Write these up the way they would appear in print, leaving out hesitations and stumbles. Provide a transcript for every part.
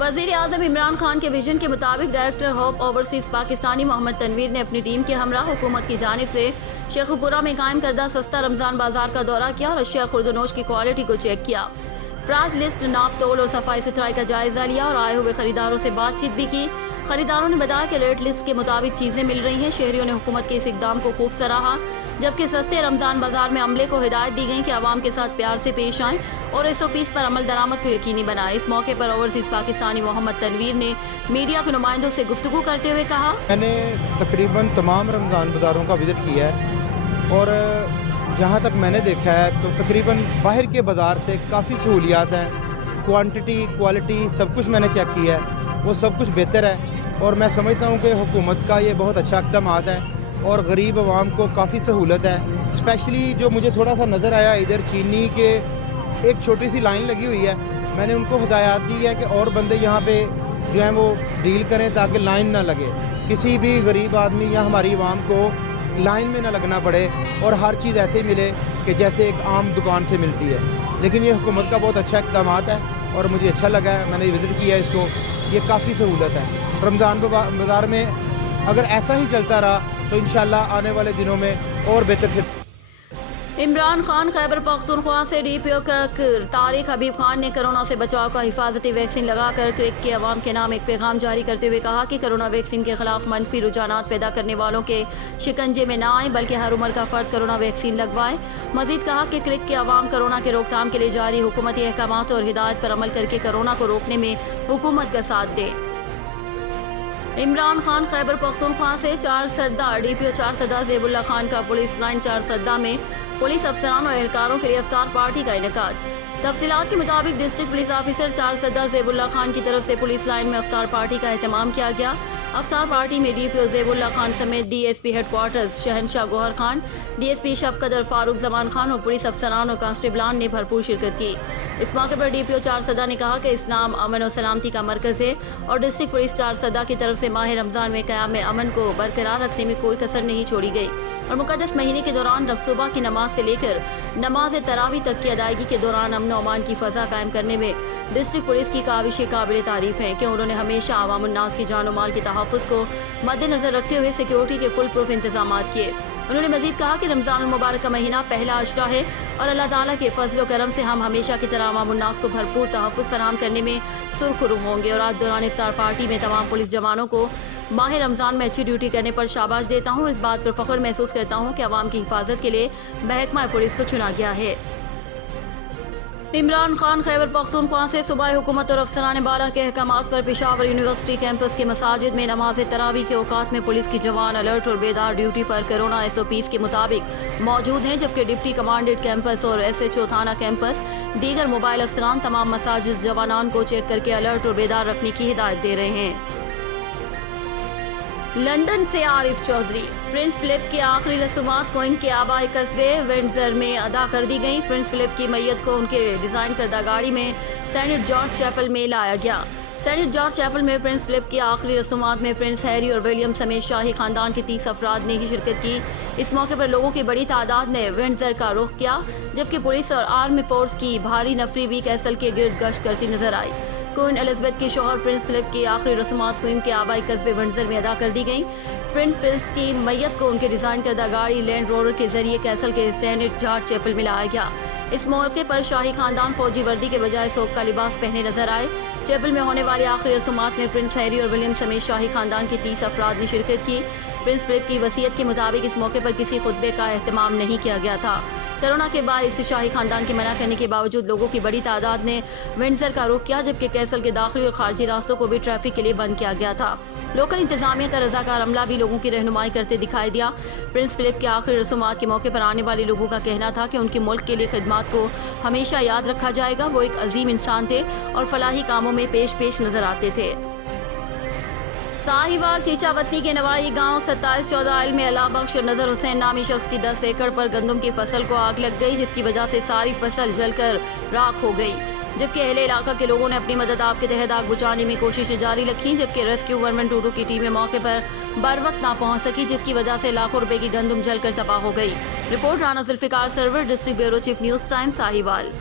वज़ीर आज़म इमरान खान के विजन के मुताबिक director Hope Overseas Pakistani Mohammad Tanveer ने अपनी टीम के हमरा हुकूमत की जानिब से शेखुपुरा में कायम करदा सस्ता रमज़ान बाजार का दौरा किया और अशिया खुर्दनोश की क्वालिटी को चेक किया। प्राइस लिस्ट, नाप तोल और सफाई सुथराई का जायजा लिया और आए हुए खरीदारों से बातचीत भी की। खरीदारों ने बताया कि रेट लिस्ट के मुताबिक चीजें मिल रही हैं। शहरियों ने हुकूमत के इस इकदाम को खूब सराहा, जबकि सस्ते रमजान बाजार में अमले को हिदायत दी गई कि आवाम के साथ प्यार से पेश आएं और SOPs पर अमल दरामद को यकीनी बनाएं। इस मौके पर ओवरसीज पाकिस्तानी मोहम्मद तनवीर ने मीडिया के नुमाइंदों से गुफ्तगू करते हुए कहा, मैंने तकरीबन तमाम रमज़ान बाज़ारों का विज़िट किया है और जहाँ तक मैंने देखा है तो तकरीबन बाहर के बाज़ार से काफ़ी सहूलियात हैं। क्वांटिटी, क्वालिटी सब कुछ मैंने चेक किया है, वो सब कुछ बेहतर है और मैं समझता हूँ कि हुकूमत का ये बहुत अच्छा इक़दाम है और गरीब आवाम को काफ़ी सहूलत है। स्पेशली जो मुझे थोड़ा सा नज़र आया, इधर चीनी के एक छोटी सी लाइन लगी हुई है। मैंने उनको हिदायत दी है कि और बंदे यहाँ पे जो हैं वो डील करें ताकि लाइन ना लगे, किसी भी गरीब आदमी या हमारी आवाम को लाइन में ना लगना पड़े और हर चीज़ ऐसे ही मिले कि जैसे एक आम दुकान से मिलती है। लेकिन ये हुकूमत का बहुत अच्छा इक़दाम है और मुझे अच्छा लगा है, मैंने विज़िट किया है इसको, ये काफ़ी सहूलत है। रमज़ान बाज़ार में अगर ऐसा ही चलता रहा तो इंशाल्लाह आने वाले दिनों में और बेहतर से। इमरान खान खैबर पख्तूनख्वा से DPO तारिक हबीब खान ने कोरोना से बचाव का हिफाजती वैक्सीन लगाकर क्रिक के अवाम के नाम एक पैगाम जारी करते हुए कहा कि कोरोना वैक्सीन के खिलाफ मनफी रुझानात पैदा करने वालों के शिकंजे में ना आए, बल्कि हर उम्र का फर्द कोरोना वैक्सीन लगवाए। मजीद कहा कि क्रिक के अवाम कोरोना के रोकथाम के लिए जारी हुकूमती अहकामात और हिदायत पर अमल करके कोरोना को रोकने में हुकूमत का साथ दे। इमरान खान खैबर पख्तूनख्वा से 4 सद्दा DPO 4 सद्दा ज़ेबुल्ला खान का पुलिस लाइन 4 सद्दा में पुलिस अफसरान और एहलकारों के लिए इफ्तार पार्टी का इनेकाद। तफसीलात के मुताबिक डिस्ट्रिक्ट पुलिस ऑफिसर 4 सद्दा ज़ेबुल्ला खान की तरफ से पुलिस लाइन में इफ्तार पार्टी का एहतमाम किया गया। इफ्तार पार्टी में DPO ज़ेबुल्ला खान समेत DSP हेडक्वार्टर्स शहनशाह गौहर खान, DSP शबकदर फारूक जमान खान और पुलिस अफसरान और कांस्टेबलान ने भरपूर शिरकत की। इस मौके पर DPO 4 सद्दा ने कहा कि इस्लाम अमन और सलामती का मरकज़ है और डिस्ट्रिक्ट पुलिस 4 सद्दा की तरफ से माह रमज़ान में क़याम अमन को बरकरार रखने में कोई कसर नहीं छोड़ी गई और मुक़द्दस महीने के दौरान सुबह की नमाज से लेकर नमाज तरावी तक की अदायगी के दौरान अमन और अमान की फ़ज़ा कायम करने में डिस्ट्रिक्ट पुलिस की काबिश काबिल तारीफ़ है कि उन्होंने हमेशा आवाम उन्नास की जान और माल के तहफ़्फ़ुज़ को मद्देनज़र रखते हुए सिक्योरिटी के फुल प्रूफ इंतजाम किए। उन्होंने मज़ीद कहा कि रमज़ान मुबारक का महीना पहला अशरा है और अल्लाह ताला के फजल करम से हम हमेशा की तरह आवाम उन्नास को भरपूर तहफ़्फ़ुज़ फराहम करने में सुरखरू होंगे। और आज दौरान इफ्तार पार्टी में तमाम पुलिस जवानों को माह रमज़ान में अच्छी ड्यूटी करने पर शाबाश देता हूँ और इस बात पर फ़ख्र महसूस करता हूँ कि आवाम की हिफाजत के लिए महकमा पुलिस को चुना गया है। इमरान खान खैबर पख्तूनख्वा से सूबाई हुकूमत और अफसरान बाला के अहकामात पर पेशावर यूनिवर्सिटी कैंपस के मसाजिद में नमाज तरावी के औकात में पुलिस की जवान अलर्ट और बेदार ड्यूटी पर कोरोना SOPs के मुताबिक मौजूद हैं, जबकि डिप्टी कमांडेंट कैंपस और SHO थाना कैंपस दीगर मोबाइल अफसरान तमाम मसाजिद जवानान को चेक करके अलर्ट और बेदार रखने की हिदायत दे रहे हैं। लंदन से आरिफ चौधरी। प्रिंस फिलिप की आखिरी रसूमात कोइन के आबाई कस्बे विंडसर में अदा कर दी गई। प्रिंस फिलिप की मैयत को उनके डिज़ाइन करदा गाड़ी में सेंट जॉर्ज चैपल में लाया गया। सेंट जॉर्ज चैपल में प्रिंस फिलिप की आखिरी रसूमात में प्रिंस हैरी और विलियम समेत शाही खानदान के 30 अफराद ने ही शिरकत की। इस मौके पर लोगों की बड़ी तादाद ने विंडसर का रुख किया, जबकि पुलिस और आर्मी फोर्स की भारी नफरी भी कैसल के गिर्द गश्त करती नजर आई। क्वीन एलिजाबेथ के शौहर प्रिंस फिलिप की आखिरी रस्मात क्वीन के आबाई कस्बे विंडसर में अदा कर दी गई। प्रिंस फिलिप की मैयत को उनके डिज़ाइन करदा गाड़ी लैंड रोवर के जरिए कैसल के सेंट जॉर्ज चैपल में लाया गया। इस मौके पर शाही खानदान फौजी वर्दी के बजाय सोग का लिबास पहने नजर आए। चैपल में होने वाली आखिरी रस्मात में प्रिंस हैरी और विलियम समेत शाही खानदान के 30 अफराद ने शिरकत की। प्रिंस फिलिप की वसीयत के मुताबिक इस मौके पर किसी खुतबे का एहतमाम नहीं किया गया था। कोरोना के बायस शाही खानदान के मना करने के बावजूद लोगों की बड़ी तादाद ने विंडसर का रुख किया, जबकि कैसल के दाखिली और खारजी रास्तों को भी ट्रैफिक के लिए बंद किया गया था। लोकल इंतजामिया का रजाकार अमला भी लोगों की रहनुमाई करते दिखाई दिया। प्रिंस फिलिप की आखिरी रसूमात के मौके पर आने वाले लोगों का कहना था कि उनके मुल्क के लिए खिदमत को हमेशा याद रखा जाएगा। वो एक अजीम इंसान थे और फलाही कामों में पेश नजर आते थे। साहिवाल चीचावतनी के नवाही गांव 27-14 में अल्लाह बख्श और नजर हुसैन नामी शख्स की 10 एकड़ पर गंदम की फसल को आग लग गई, जिसकी वजह से सारी फसल जलकर राख हो गई। जबकि अहले इलाका के लोगों ने अपनी मदद आप के तहत आग बुझाने में कोशिशें जारी रखी, जबकि रेस्क्यू 112 की टीमें मौके पर बर वक्त ना पहुंच सकी, जिसकी वजह से लाखों रुपए की गंदम जलकर तबाह हो गई। Report Rana Zulfiqar Sarwar, district bureau chief, news time, Sahiwal.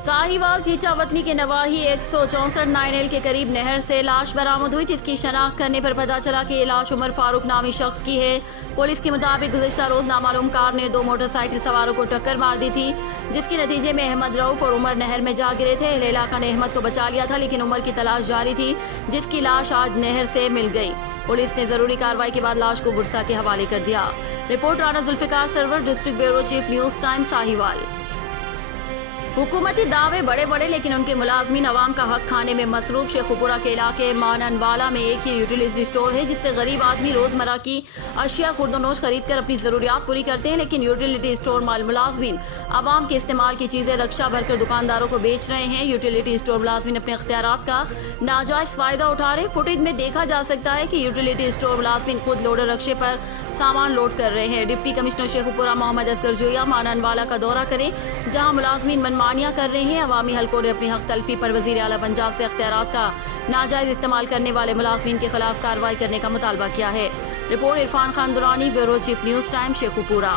Sahiwal Chichawatni के नवाही 164 9L के करीब नहर से लाश बरामद हुई, जिसकी शनाख्त करने पर पता चला कि ये लाश उमर फारूक नामी शख्स की है। पुलिस के मुताबिक गुज़िश्ता रोज नामालूम कार ने 2 मोटरसाइकिल सवारों को टक्कर मार दी थी, जिसके नतीजे में अहमद रऊफ और उमर नहर में जा गिरे थे। इलाका ने अहमद को बचा लिया था, लेकिन उमर की तलाश जारी थी, जिसकी लाश आज नहर से मिल गई। पुलिस ने जरूरी कार्रवाई के बाद लाश को बुरसा के हवाले कर दिया। Report Rana Zulfiqar Sarwar, district bureau chief, news time, Sahiwal. हुकूमती दावे बड़े बड़े, लेकिन उनके मुलाजमीन अवाम का हक खाने में मसरूफ। शेखुपुरा के इलाके माननवाला में एक ही यूटिलिटी स्टोर है, जिससे गरीब आदमी रोजमर्रा की अशिया खुर्दनोश खरीद कर अपनी जरूरियात पूरी करते हैं, लेकिन यूटिलिटी स्टोर माल मुलाजमीन अवाम के इस्तेमाल की चीजें रक्षा भरकर दुकानदारों को बेच रहे हैं। यूटिलिटी स्टोर मुलाजमीन अपने अख्तियारात का नाजायज फायदा उठा रहे। फुटेज में देखा जा सकता है कि यूटिलिटी स्टोर मुलाजमीन खुद लोडर रक्शे पर सामान लोड कर रहे हैं। डिप्टी कमिश्नर शेखुपुरा मोहम्मद असगर जोया माननवाला का दौरा करें, जहाँ मुलाजमीन मनमानियां कर रहे हैं। अवामी हलकों ने अपनी हक तलफी पर वजीर आला पंजाब से अख्तियारात का नाजायज इस्तेमाल करने वाले मुलाजमीन के खिलाफ कार्रवाई करने का मुतालबा किया है। Report Irfan Khan Durrani, bureau chief, news time, Sheikhupura.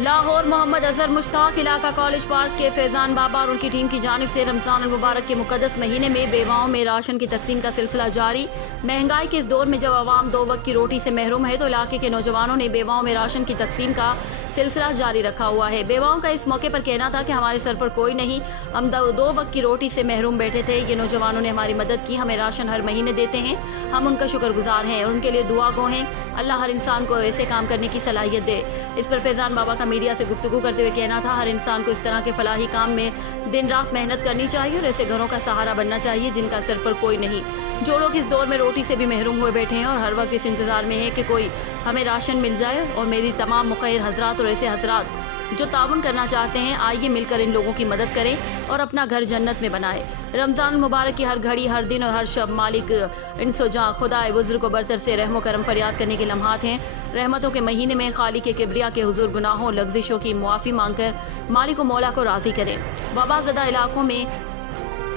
Lahore Mohammad Azhar Mushtaq इलाका कॉलेज पार्क के फैजान बाबा और उनकी टीम की जानिब से रमजान अल मुबारक के मुकद्दस महीने में बेवाओं में राशन की तकसीम का सिलसिला जारी। महंगाई के इस दौर में जब आवाम 2 वक्त की रोटी से महरूम है, तो इलाके के नौजवानों ने बेवाओं में राशन की तकसीम का सिलसिला जारी रखा हुआ है। बेवाओं का इस मौके पर कहना था कि हमारे सर पर कोई नहीं, हम 2 वक्त की रोटी से महरूम बैठे थे। ये नौजवानों ने हमारी मदद की, हमें राशन हर महीने देते हैं, हम उनका शुक्रगुजार हैं और उनके लिए दुआ गो हैं। अल्लाह हर इंसान को ऐसे काम करने की सलाहियत दे। इस पर फैजान बाबा का मीडिया से गुफ्तगू करते हुए कहना था, हर इंसान को इस तरह के फलाही काम में दिन रात मेहनत करनी चाहिए और ऐसे घरों का सहारा बनना चाहिए जिनका सर पर कोई नहीं, जो लोग इस दौर में रोटी से भी महरूम हुए बैठे हैं और हर वक्त इस इंतजार में है कि कोई हमें राशन मिल जाए। और मेरी तमाम मुखैर हजरात और ऐसे हजरात जो ताउन करना चाहते हैं, आइए मिलकर इन लोगों की मदद करें और अपना घर जन्नत में बनाएं। रमजान मुबारक की हर घड़ी, हर दिन और हर शब मालिक इंसो जां खुदाए बुजुर्ग को बरतर से रहमो करम फरियाद करने के लम्हात हैं। रहमतों के महीने में खालिक के किबरिया के हुजूर गुनाहों लग्जिशों की मुआफ़ी मांगकर मालिक मौला को राज़ी करें। वबाज़दा इलाकों में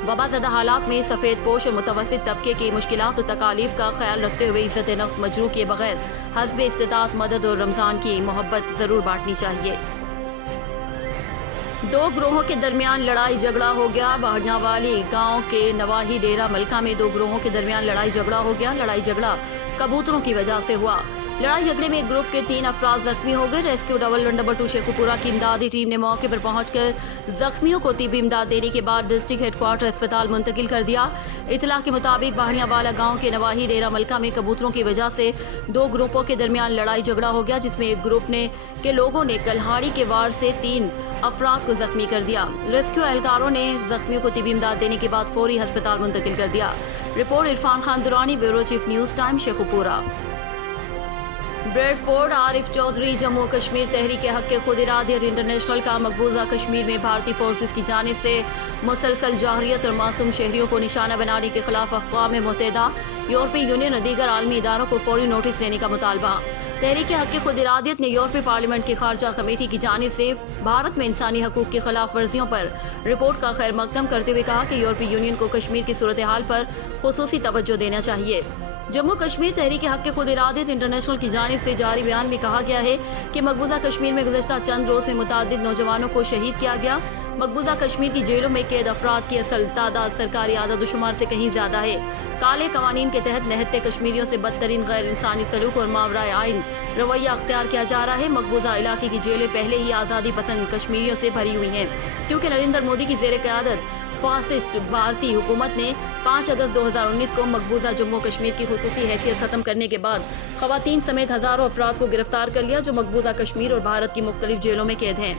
वबाज़दा हालात में सफ़ेद पोश और मुतवस्सित तबके की मुश्किलात और तकालीफ का ख्याल रखते हुए इज़्ज़त नफ्स मजरू किए बगैर हस्बे इस्तिताअत मदद और रमज़ान की मोहब्बत ज़रूर बांटनी चाहिए। 2 ग्रोहों के दरमियान लड़ाई झगड़ा हो गया। बाहड़ियावाली गांव के नवाही डेरा मलका में 2 ग्रोहों के दरमियान लड़ाई झगड़ा हो गया। लड़ाई झगड़ा कबूतरों की वजह से हुआ। लड़ाई झगड़े में एक ग्रुप के 3 अफराद जख्मी हो गए। रेस्क्यू डबल 1 नंबर 2 शेखुपुरा की इमदादी टीम ने मौके पर पहुंचकर जख्मियों को तिब्बी इमदाद देने के बाद डिस्ट्रिक्ट हेडक्वार्टर अस्पताल मुंतकिल कर दिया। इतला के मुताबिक बाहड़ियावाला गांव के नवाही डेरा मलका में कबूतरों की वजह से 2 ग्रुपों के दरमियान लड़ाई झगड़ा हो गया, जिसमें एक ग्रुप के लोगों ने कल्हाड़ी के वार से 3 अफराद को जख्मी कर दिया। रेस्क्यू एहलकारों ने जख्मियों को तिब्बी इमदाद देने के बाद फौरी अस्पताल मुंतकिल कर दिया। Report Irfan Khan Durrani, bureau chief, news time, Sheikhupura. Bradford Arif Chaudhry Jammu Kashmir तहरीक हक के खुद इरादियत इंटरनेशनल का मकबूजा कश्मीर में भारतीय फोर्सेस की जानिब से मुसलसल जाहरियत और मासूम शहरियों को निशाना बनाने के खिलाफ अक़वाम मुत्तहिदा, यूरोपीय यूनियन और दीगर आलमी इदारों को फौरी नोटिस देने का मुतालबा। तहरीक हक के खुद इरादियत ने यूरोपीय पार्लियामेंट की खारजा कमेटी की जानिब से भारत में इंसानी हकूक़ की खिलाफ वर्जियों पर रिपोर्ट का खैर मकदम करते हुए कहा कि यूरोपीय यूनियन को कश्मीर की सूरत हाल पर खुसूसी तवज्जो देना चाहिए। जम्मू कश्मीर तहरीक हक के खुद इरादियत इंटरनेशनल की जानिब से जारी बयान में कहा गया है कि मकबूजा कश्मीर में गुज़श्ता चंद रोज़ में मुतअद्दिद नौजवानों को शहीद किया गया। मकबूजा कश्मीर की जेलों में कैद अफराद की असल तादाद सरकारी आदद शुमार से कहीं ज़्यादा है। काले कवानीन के तहत नहत्ते कश्मीरियों से बदतरीन गैर इंसानी सलूक और मावराए आइन रवैया अख्तियार किया जा रहा है। मकबूजा इलाके की जेलें पहले ही आज़ादी पसंद कश्मीरियों से भरी हुई हैं, क्योंकि नरेंद्र मोदी की ज़ेर क़यादत फासिस्ट भारतीय हुकूमत ने 5 अगस्त 2019 को मकबूजा जम्मू कश्मीर की खुसूसी हैसियत खत्म करने के बाद ख़वातीन समेत हज़ारों अफराद को गिरफ्तार कर लिया, जो मकबूजा कश्मीर और भारत की मुख्तलिफ जेलों में कैद हैं।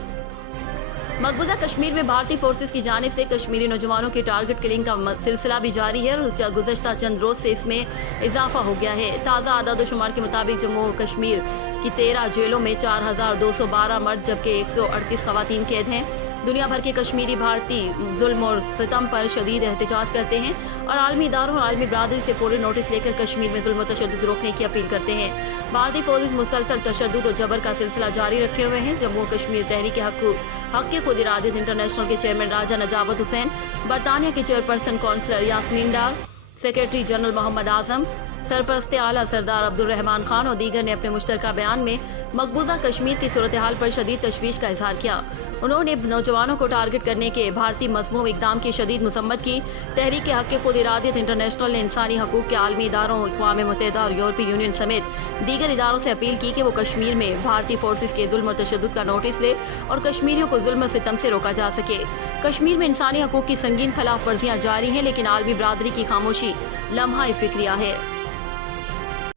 मकबूजा कश्मीर में भारतीय फोर्सेस की जानिब से कश्मीरी नौजवानों की टारगेट किलिंग का सिलसिला भी जारी है और गुज़श्ता चंद रोज़ से इसमें इजाफा हो गया है। ताज़ा आदाद शुमार के मुताबिक जम्मू कश्मीर की 13 जेलों में 4212 मर्द जबकि 138 ख़वातीन कैद हैं। दुनिया भर के कश्मीरी भारतीय जुल्म और सितम पर शदीद एहतजाज करते हैं और आलमी इदारों और आलमी बरादरी से फौरी नोटिस लेकर कश्मीर में जुल्म और तशद्दुद रोकने की अपील करते हैं। भारतीय फौज मुसलसल तशद्दुद और जबर का सिलसिला जारी रखे हुए हैं। जम्मू कश्मीर तहरीक हक के खुद इरादियत इंटरनेशनल के चेयरमैन राजा नजावत हुसैन, बरतानिया के चेयरपर्सन कौंसलर यास्मीन डार, सेक्रेटरी जनरल मोहम्मद आजम, سرپرست اعلیٰ سردار عبدالرحمان خان اور دیگر نے اپنے مشترکہ بیان میں مقبوضہ کشمیر کی صورتحال پر شدید تشویش کا اظہار کیا۔ انہوں نے نوجوانوں کو ٹارگٹ کرنے کے بھارتی مذموم اقدام کی شدید مذمت کی۔ تحریک حق خود ارادیت انٹرنیشنل نے انسانی حقوق کے عالمی اداروں، اقوام متحدہ اور یورپی یونین سمیت دیگر اداروں سے اپیل کی کہ وہ کشمیر میں بھارتی فورسز کے ظلم اور تشدد کا نوٹس لے اور کشمیریوں کو ظلم و ستم سے روکا جا سکے۔ کشمیر میں انسانی حقوق کی سنگین خلاف ورزیاں جاری ہیں، لیکن عالمی برادری کی خاموشی لمحہ فکریہ ہے۔